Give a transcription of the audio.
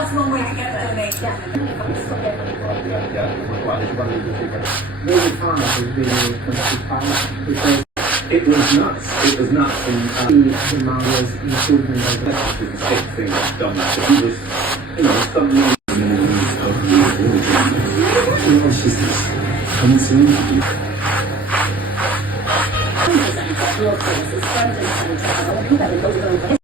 That's one way to get there, mate. Wave Haircare has been because it was nuts. It was nuts, and the man was improving over that. The big thing that's done that. But he was, suddenly. Who else is this? Come and see me. It's